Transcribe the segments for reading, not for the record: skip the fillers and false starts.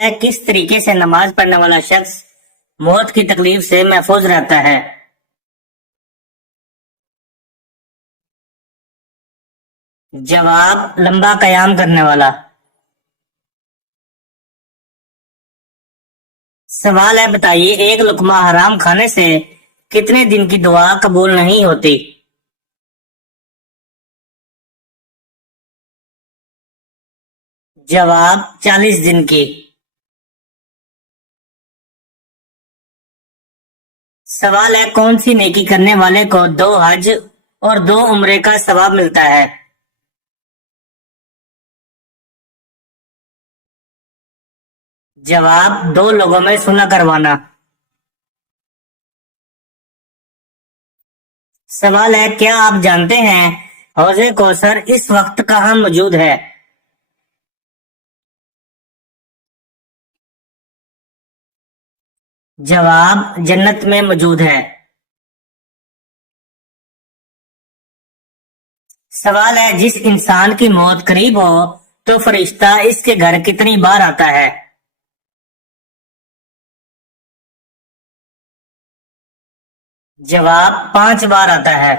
کس طریقے سے نماز پڑھنے والا شخص موت کی تکلیف سے محفوظ رہتا ہے؟ جواب: لمبا قیام کرنے والا۔ سوال ہے، بتائیے ایک لقمہ حرام کھانے سے کتنے دن کی دعا قبول نہیں ہوتی؟ جواب: 40 دن کی۔ سوال ہے، کون سی نیکی کرنے والے کو 2 حج اور 2 عمرے کا ثواب ملتا ہے؟ جواب: 2 لوگوں میں صلح کروانا۔ سوال ہے، کیا آپ جانتے ہیں حوض کوثر اس وقت کہاں موجود ہے؟ جواب: جنت میں موجود ہے۔ سوال ہے، جس انسان کی موت قریب ہو تو فرشتہ اس کے گھر کتنی بار آتا ہے؟ جواب: 5 بار آتا ہے۔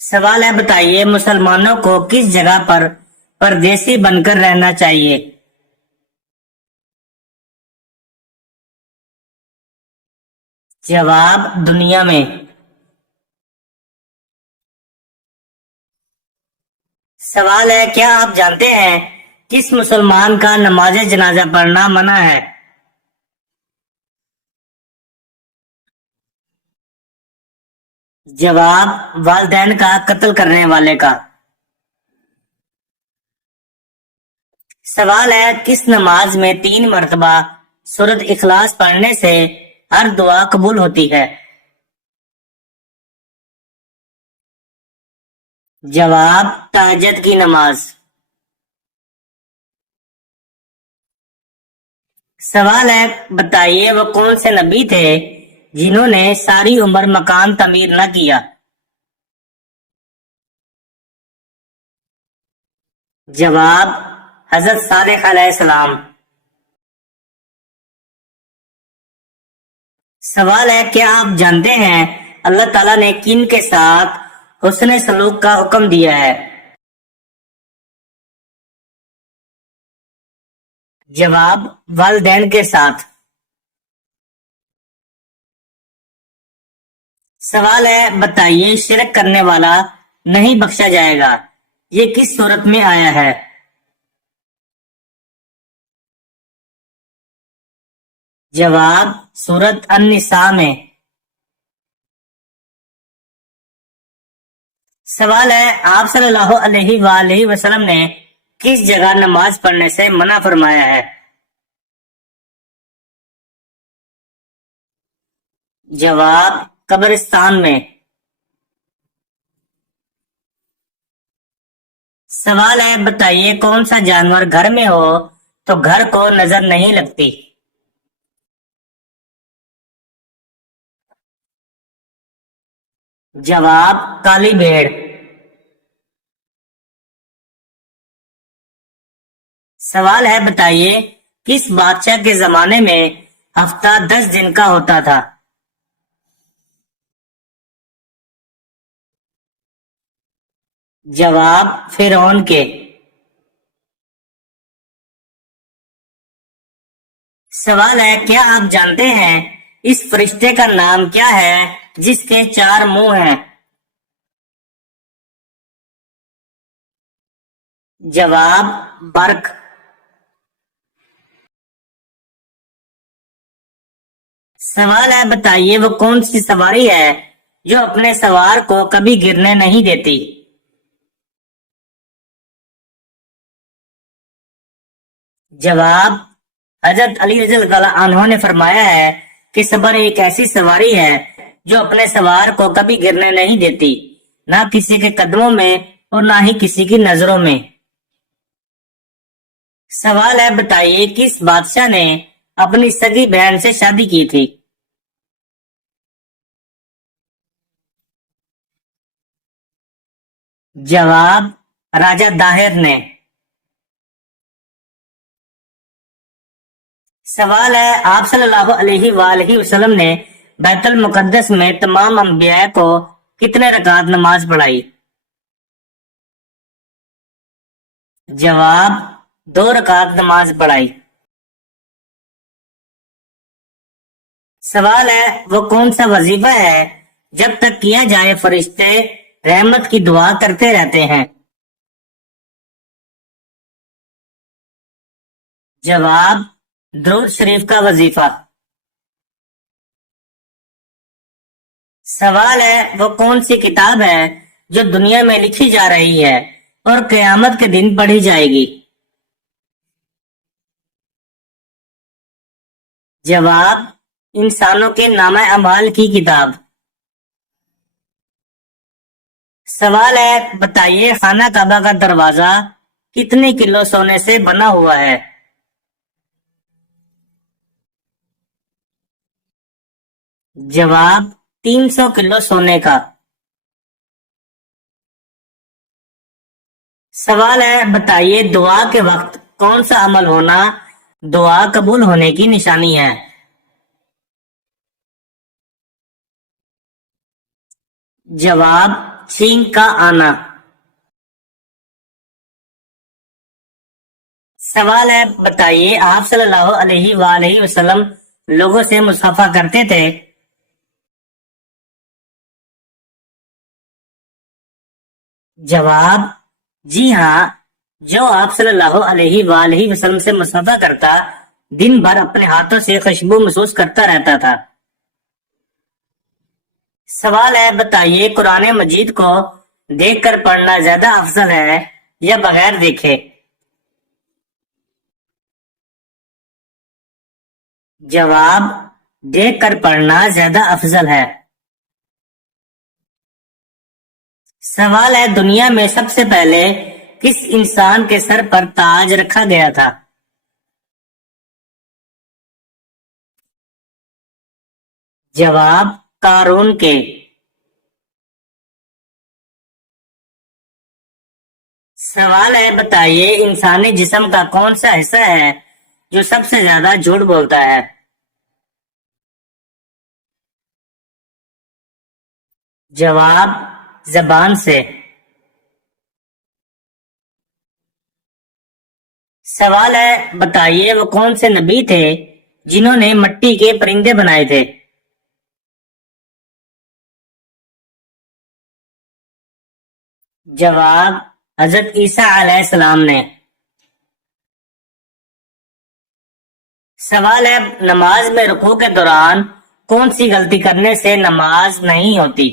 سوال ہے، بتائیے مسلمانوں کو کس جگہ پر پردیسی بن کر رہنا چاہیے؟ جواب: دنیا میں۔ سوال ہے، کیا آپ جانتے ہیں کس مسلمان کا نماز جنازہ پڑھنا منع ہے؟ جواب: والدین کا قتل کرنے والے کا۔ سوال ہے، کس نماز میں 3 مرتبہ سورۃ اخلاص پڑھنے سے ہر دعا قبول ہوتی ہے؟ جواب: تہجد کی نماز۔ سوال ہے، بتائیے وہ کون سے نبی تھے جنہوں نے ساری عمر مکان تعمیر نہ کیا؟ جواب: حضرت صالح علیہ السلام۔ سوال ہے، کیا آپ جانتے ہیں اللہ تعالیٰ نے کن کے ساتھ حسن سلوک کا حکم دیا ہے؟ جواب: والدین کے ساتھ۔ سوال ہے، بتائیے شرک کرنے والا نہیں بخشا جائے گا، یہ کس صورت میں آیا ہے؟ جواب: سورۃ النساء میں۔ سوال ہے، آپ صلی اللہ علیہ وآلہ وسلم نے کس جگہ نماز پڑھنے سے منع فرمایا ہے؟ جواب: قبرستان میں۔ سوال ہے، بتائیے کون سا جانور گھر میں ہو تو گھر کو نظر نہیں لگتی؟ جواب: کالی بھیڑ۔ سوال ہے، بتائیے کس بادشاہ کے زمانے میں ہفتہ 10 دن کا ہوتا تھا؟ جواب: فرعون کے۔ سوال ہے، کیا آپ جانتے ہیں اس فرشتے کا نام کیا ہے جس کے 4 منہ ہیں؟ جواب: برق۔ سوال ہے، بتائیے وہ کون سی سواری ہے جو اپنے سوار کو کبھی گرنے نہیں دیتی؟ جواب: حضرت علی رضی اللہ عنہ نے فرمایا ہے کہ صبر ایک ایسی سواری ہے جو اپنے سوار کو کبھی گرنے نہیں دیتی، نہ کسی کے قدموں میں اور نہ ہی کسی کی نظروں میں۔ سوال ہے، بتائیے کس بادشاہ نے اپنی سگی بہن سے شادی کی تھی؟ جواب: राजा दाहिर ने। सवाल है, आप सल्लल्लाहु अलैहि वालैहि वसल्लम ने बैतुल मुकद्दस में तमाम अंबिया को कितने रकात नमाज पढ़ाई? जवाब, 2 रकात नमाज पढ़ाई। सवाल है, वो कौन सा वजीफा है जब तक किया जाए फरिश्ते रहमत की दुआ करते रहते हैं? जवाब, दुरूद शरीफ का वजीफा। सवाल है, वो कौन सी किताब है जो दुनिया में लिखी जा रही है और क़यामत के दिन पढ़ी जाएगी? जवाब, इंसानों के नामा अमाल की किताब। सवाल है, बताइए खाना काबा का दरवाजा कितने किलो सोने से बना हुआ है? जवाब, 300 किलो सोने का। सवाल है, बताइए दुआ के वक्त कौन सा अमल होना दुआ कबूल होने की निशानी है? जवाब, छींक का आना। सवाल है, बताइए आप सल्लल्लाहु अलैहि वालैहि वसल्लम लोगों से मुसाफा करते थे? जवाब, जी हाँ। जो आप सल्लल्लाहु अलैहि वालैहि वसल्लम से मुसाफा करता दिन भर अपने हाथों से खुशबू महसूस करता रहता था। सवाल है, बताइए कुरान मजीद को देखकर पढ़ना ज्यादा अफजल है या बगैर देखे? जवाब, देख कर पढ़ना ज्यादा अफजल है। सवाल है, दुनिया में सबसे पहले किस इंसान के सर पर ताज रखा गया था? जवाब, कारून के। सवाल है, बताइए इंसानी जिस्म का कौन सा हिस्सा है जो सबसे ज्यादा झूठ बोलता है? जवाब, जबान से। सवाल है, बताइए वो कौन से नबी थे जिन्होंने मिट्टी के परिंदे बनाए थे? जवाब, हजरत ईसा अलैहिस्सलाम ने। सवाल है, नमाज में रुकू के दौरान कौन सी गलती करने से नमाज नहीं होती?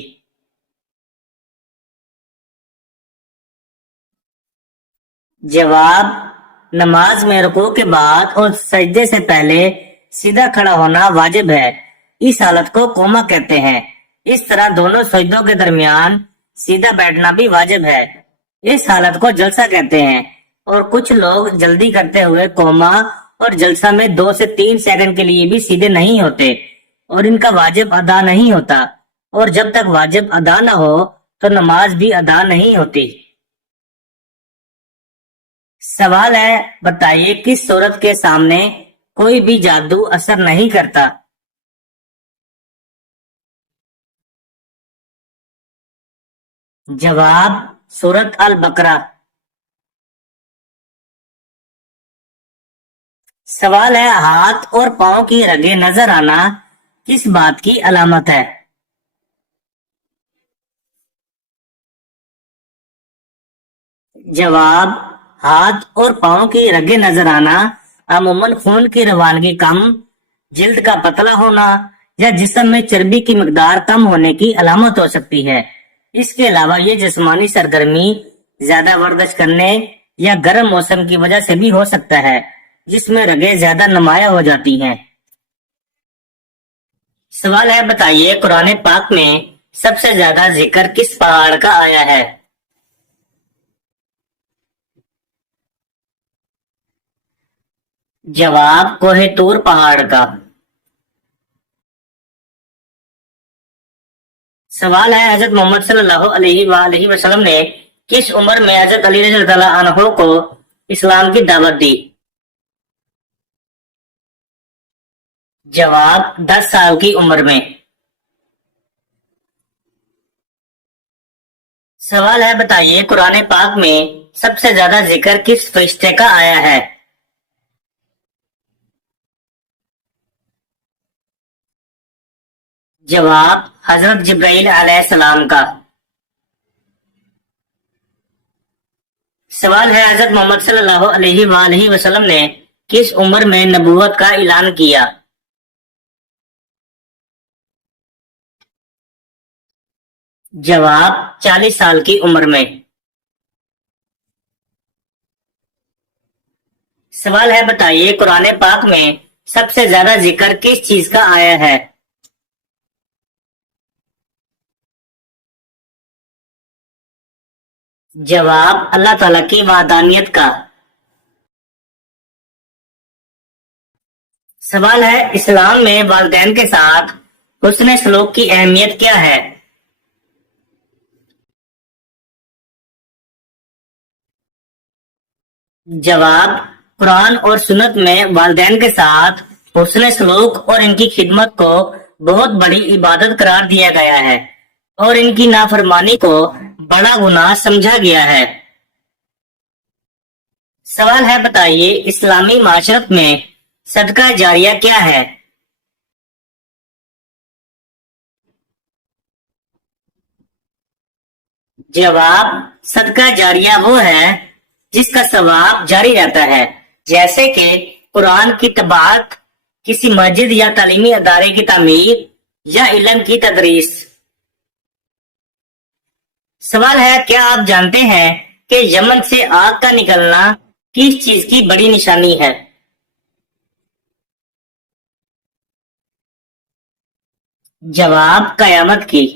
जवाब, नमाज में रुकू के बाद और सजदे से पहले सीधा खड़ा होना वाजिब है। इस हालत को कोमा कहते हैं। इस तरह दोनों सजदों के दरमियान सीधा बैठना भी वाजिब है। इस हालत को जलसा कहते हैं और कुछ लोग जल्दी करते हुए कोमा और जलसा में 2 से 3 सेकंड के लिए भी सीधे नहीं होते और इनका वाजिब अदा नहीं होता, और जब तक वाजिब अदा न हो तो नमाज भी अदा नहीं होती। सवाल है, बताइए किस सूरत के सामने कोई भी जादू असर नहीं करता? जवाब, सूरत अल बकरा। सवाल है, हाथ और पांव की रगें नजर आना किस बात की अलामत है? जवाब, हाथ और पांव की रगें नजर आना अमूमन खून की रवानगी कम, जिल्द का पतला होना या जिस्म में चर्बी की मिकदार कम होने की अलामत हो सकती है। इसके अलावा ये जिस्मानी सरगर्मी, ज्यादा वर्जिश करने या गर्म मौसम की वजह से भी हो सकता है, जिसमें रगें ज्यादा नुमाया हो जाती हैं। सवाल है, बताइए कुरान पाक में सबसे ज्यादा जिक्र किस पहाड़ का आया है? जवाब, कोहे तूर पहाड़ का। सवाल है, हजरत मोहम्मद सल्लल्लाहु अलैहि वसल्लम ने کس عمر میں حضرت علی رضی اللہ عنہ کو اسلام کی دعوت دی؟ جواب 10 سال کی عمر میں۔ سوال ہے بتائیے قرآن پاک میں سب سے زیادہ ذکر کس فرشتے کا آیا ہے؟ جواب حضرت جبرائیل علیہ السلام کا۔ سوال ہے حضرت محمد صلی اللہ علیہ وآلہ وسلم نے کس عمر میں نبوت کا اعلان کیا؟ جواب 40 سال کی عمر میں۔ سوال ہے بتائیے قرآن پاک میں سب سے زیادہ ذکر کس چیز کا آیا ہے؟ جواب اللہ تعالیٰ کی وحدانیت کا۔ سوال ہے اسلام میں والدین کے ساتھ حسن سلوک کی اہمیت کیا ہے؟ جواب قرآن اور سنت میں والدین کے ساتھ حسن سلوک اور ان کی خدمت کو بہت بڑی عبادت قرار دیا گیا ہے اور ان کی نافرمانی کو بڑا گناہ سمجھا گیا ہے۔ سوال ہے بتائیے اسلامی معاشرت میں صدقہ جاریہ کیا ہے؟ جواب صدقہ جاریہ وہ ہے جس کا ثواب جاری رہتا ہے، جیسے کہ قرآن کی طباعت، کسی مسجد یا تعلیمی ادارے کی تعمیر یا علم کی تدریس۔ سوال ہے کیا آپ جانتے ہیں کہ یمن سے آگ کا نکلنا کس چیز کی بڑی نشانی ہے؟ جواب قیامت کی۔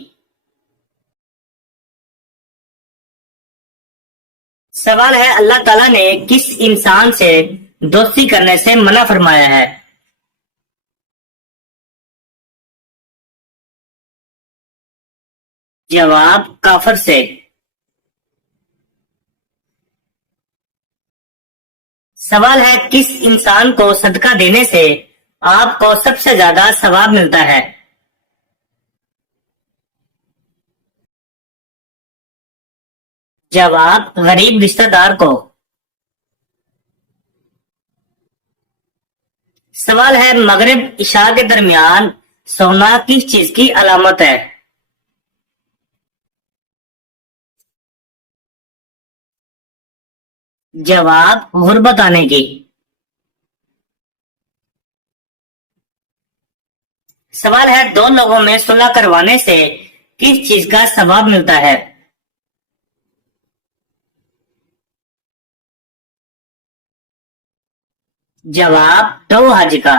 سوال ہے اللہ تعالیٰ نے کس انسان سے دوستی کرنے سے منع فرمایا ہے؟ جواب کافر سے۔ سوال ہے کس انسان کو صدقہ دینے سے آپ کو سب سے زیادہ ثواب ملتا ہے؟ جواب غریب رشتہ دار کو۔ سوال ہے مغرب عشاء کے درمیان سونا کس چیز کی علامت ہے؟ جواب غربت آنے کی۔ سوال ہے دو لوگوں میں صلح کروانے سے کس چیز کا ثواب ملتا ہے؟ جواب دو حج کا۔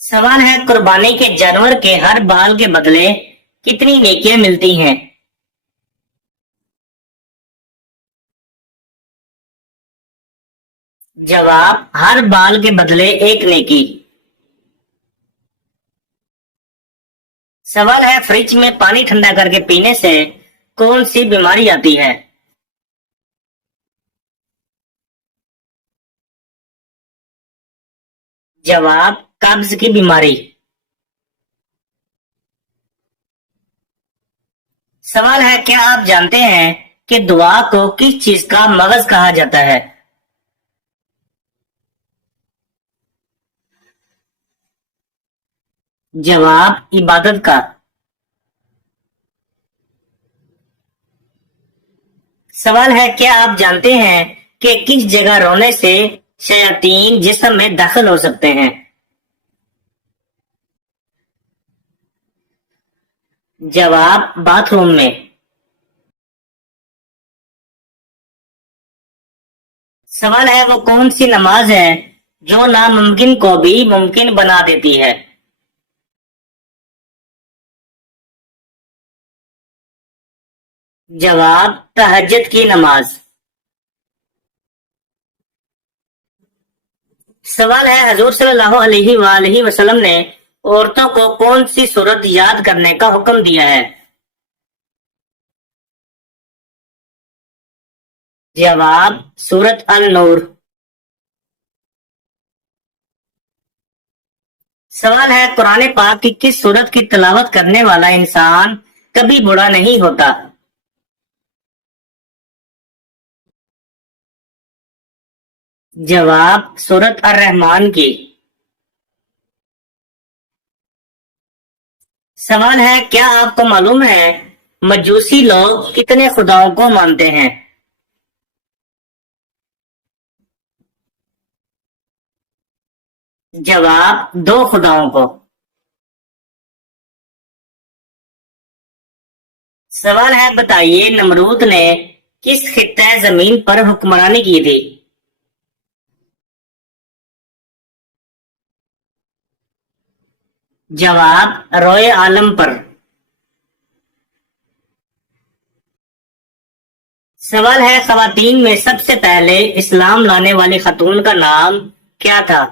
سوال ہے قربانی کے جانور کے ہر بال کے بدلے کتنی نیکیاں ملتی ہیں؟ جواب ہر بال کے بدلے ایک نیکی۔ سوال ہے فریج میں پانی ٹھنڈا کر کے پینے سے کون سی بیماری آتی ہے؟ جواب قبض کی بیماری۔ سوال ہے کیا آپ جانتے ہیں کہ دعا کو کس چیز کا مغز کہا جاتا ہے؟ جواب عبادت کا۔ سوال ہے کیا آپ جانتے ہیں کہ کس جگہ رونے سے شیاطین جسم میں داخل ہو سکتے ہیں؟ جواب باتھ روم میں۔ سوال ہے وہ کون سی نماز ہے جو ناممکن کو بھی ممکن بنا دیتی ہے؟ جواب تہجد کی نماز۔ سوال ہے حضور صلی اللہ علیہ وآلہ وسلم نے عورتوں کو کون سی سورت یاد کرنے کا حکم دیا ہے؟ जवाब सूरत अल नूर। सवाल है कुरान पाक की किस सूरत की तिलावत करने वाला इंसान कभी बूढ़ा नहीं होता? जवाब सूरत अर रहमान की। सवाल है क्या आपको मालूम है मजूसी लोग कितने खुदाओं को मानते हैं? जवाब 2 खुदाओं को। सवाल है बताइए नमरूद ने किस खित्ते जमीन पर हुक्मरानी की थी? जवाब रोए आलम पर। सवाल है खवातीन में सबसे पहले इस्लाम लाने वाली खातून का नाम क्या था?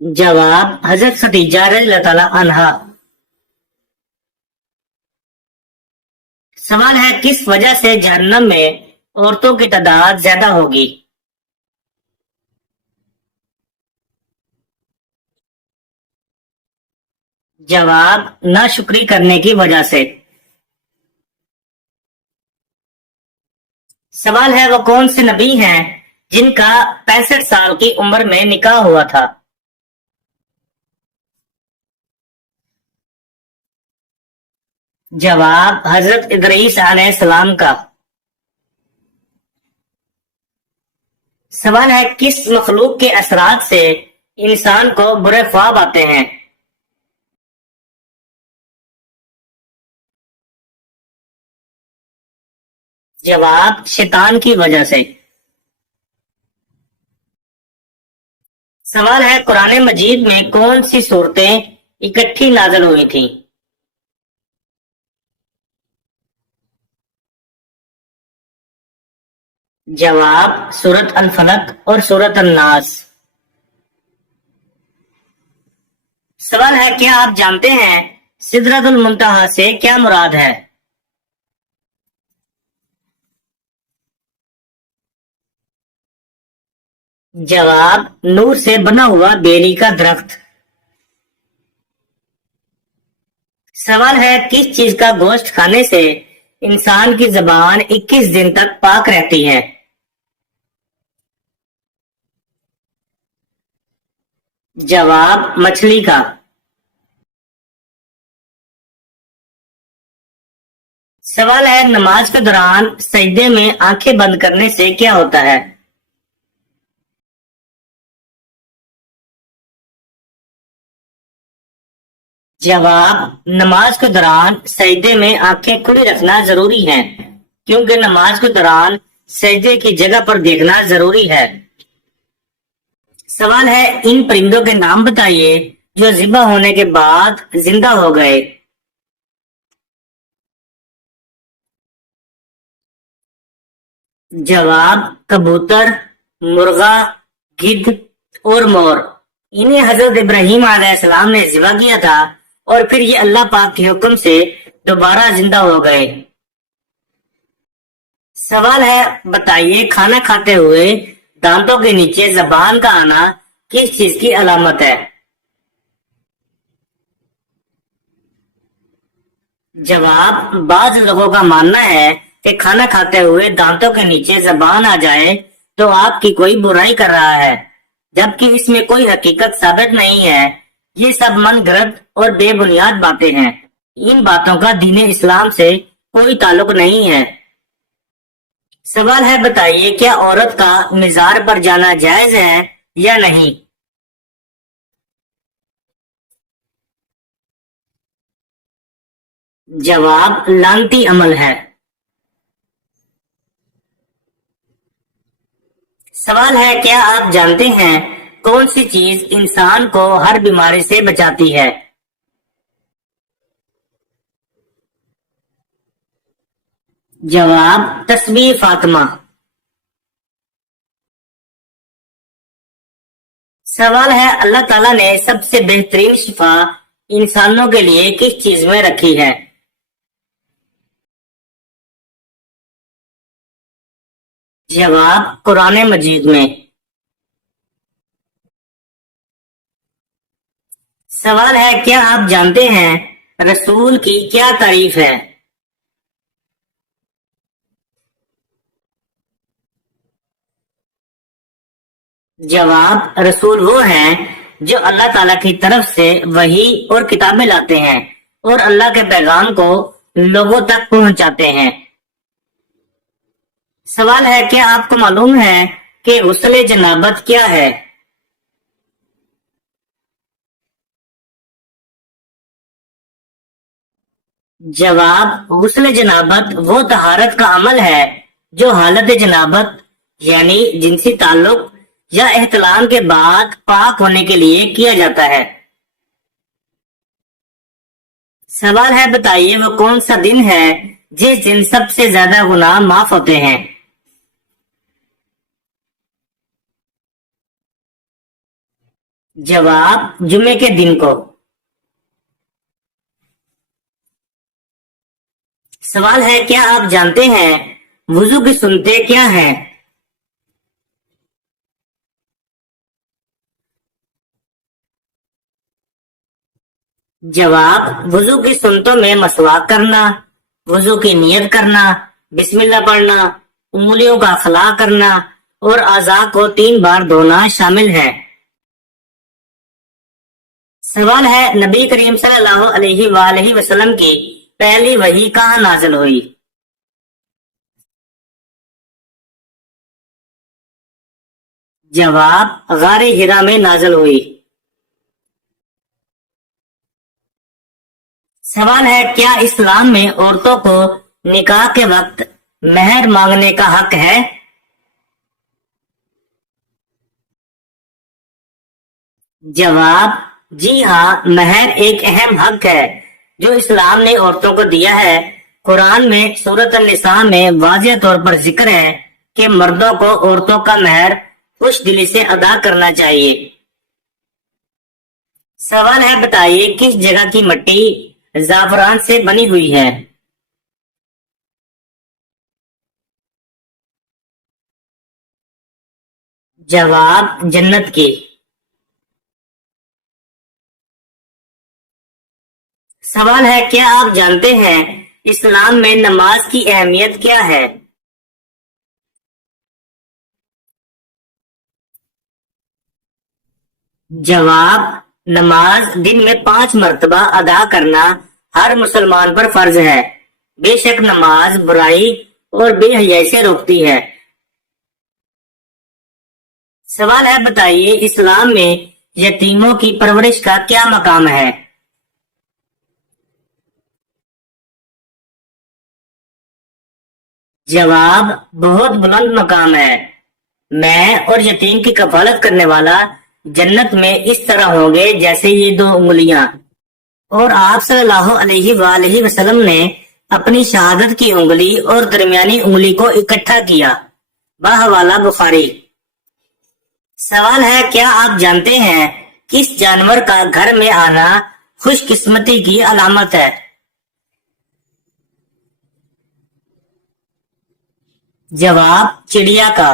जवाब हजरत खदीजा रज़ियल्लाहु ताला अन्हा। सवाल है किस वजह से जहन्नम में औरतों की तादाद ज्यादा होगी? जवाब नाशुक्री करने की वजह से। सवाल है वो कौन से नबी हैं जिनका 65 साल की उम्र में निकाह हुआ था? जवाब हजरत इदरीस अलैहिस्सलाम का। सवाल है किस मखलूक के असरात से इंसान को बुरे ख्वाब आते हैं? जवाब शैतान की वजह से। सवाल है कुरान मजीद में कौन सी सूरतें इकट्ठी नाज़िल हुई थी? जवाब सूरत अल फलक और सूरत अल नास। सवाल है क्या आप जानते हैं सिदरतुल मुंतहा से क्या मुराद है? जवाब नूर से बना हुआ बेरी का दरख्त। सवाल है किस चीज का गोश्त खाने से इंसान की जबान 21 दिन तक पाक रहती है? जवाब मछली का। सवाल है नमाज के दौरान सजदे में आंखें बंद करने से क्या होता है? जवाब नमाज के दौरान सजदे में आंखें खुली रखना जरूरी है क्योंकि नमाज के दौरान सजदे की जगह पर देखना जरूरी है। सवाल है इन परिंदों के नाम बताइए जो ज़िबा होने के बाद जिंदा हो गए। जवाब कबूतर, मुर्गा, गिद्ध और मोर। इन्हें हजरत इब्राहीम अलैहिस्सलाम ने ज़िबा किया था और फिर ये अल्लाह पाक के हुक्म से दोबारा जिंदा हो गए। सवाल है बताइए खाना खाते हुए दांतों के नीचे जबान का आना किस चीज की अलामत है? जवाब बाज लोगों का मानना है कि खाना खाते हुए दांतों के नीचे जबान आ जाए तो आपकी कोई बुराई कर रहा है, जबकि इसमें कोई हकीकत साबित नहीं है। ये सब मनगढ़ंत और बेबुनियाद बातें हैं। इन बातों का दीन इस्लाम से कोई ताल्लुक नहीं है। सवाल है बताइए क्या औरत का मिज़ार पर जाना जायज है या नहीं? जवाब लानती अमल है। सवाल है क्या आप जानते हैं कौन सी चीज इंसान को हर बीमारी से बचाती है? जवाब तस्बीह फातिमा। सवाल है अल्लाह ताला ने सबसे बेहतरीन शिफा इंसानों के लिए किस चीज में रखी है? जवाब कुरान मजीद में। सवाल है, क्या आप जानते हैं रसूल की क्या तारीफ है? जवाब रसूल वो हैं जो अल्लाह ताला की तरफ से वही और किताबें लाते हैं और अल्लाह के पैगाम को लोगों तक पहुंचाते हैं। सवाल है, क्या आपको मालूम है कि गुस्ल जनाबत क्या है? जवाब गुस्ल जनाबत वो तहारत का अमल है जो हालत जनाबत यानी जिनसी ताल्लुक या एहतलाम के बाद पाक होने के लिए किया जाता है। सवाल है, बताइए वो कौन सा दिन है जिस दिन सबसे ज्यादा गुनाह माफ होते हैं? जवाब जुमे के दिन को। सवाल है, क्या आप जानते हैं वुजू की सुन्नतें क्या हैं? जवाब वुजू की सुन्नतों में मसवाक करना, वुजू की नियत करना, बिस्मिल्लाह पढ़ना, उंगलियों का खला करना और आज़ा को 3 बार धोना शामिल है। सवाल है, नबी करीम सल्लल्लाहु अलैहि वसल्लम की पहली वही कहाँ नाज़िल हुई? जवाब गारे हिरा में नाज़िल हुई। सवाल है, क्या इस्लाम में औरतों को निकाह के वक्त मेहर मांगने का हक है? जवाब जी हाँ, मेहर एक अहम हक है जो इस्लाम ने औरतों को दिया है। कुरान में सूरत अन-निसा में वाज़ेह तौर पर जिक्र है कि मर्दों को औरतों का मेहर खुश दिली से अदा करना चाहिए। सवाल है, बताइए किस जगह की मिट्टी ज़ाफ़रान से बनी हुई है? जवाब जन्नत की। सवाल है, क्या आप जानते हैं इस्लाम में नमाज की अहमियत क्या है? जवाब नमाज दिन में 5 मर्तबा अदा करना हर मुसलमान पर फर्ज है। बेशक नमाज बुराई और बेहयाई से रोकती है। सवाल है, बताइए इस्लाम में यतीमों की परवरिश का क्या मकाम है? जवाब बहुत बुलंद मकाम है। मैं और यतीम की कफालत करने वाला जन्नत में इस तरह होंगे जैसे ये 2 उंगलियां। और आप सल्लल्लाहु अलैहि वसल्लम ने अपनी शहादत की उंगली और दरमियानी उंगली को इकट्ठा किया। बहवाला बुखारी। सवाल है, क्या आप जानते हैं किस जानवर का घर में आना खुशकिस्मती की अलामत है? जवाब चिड़िया का।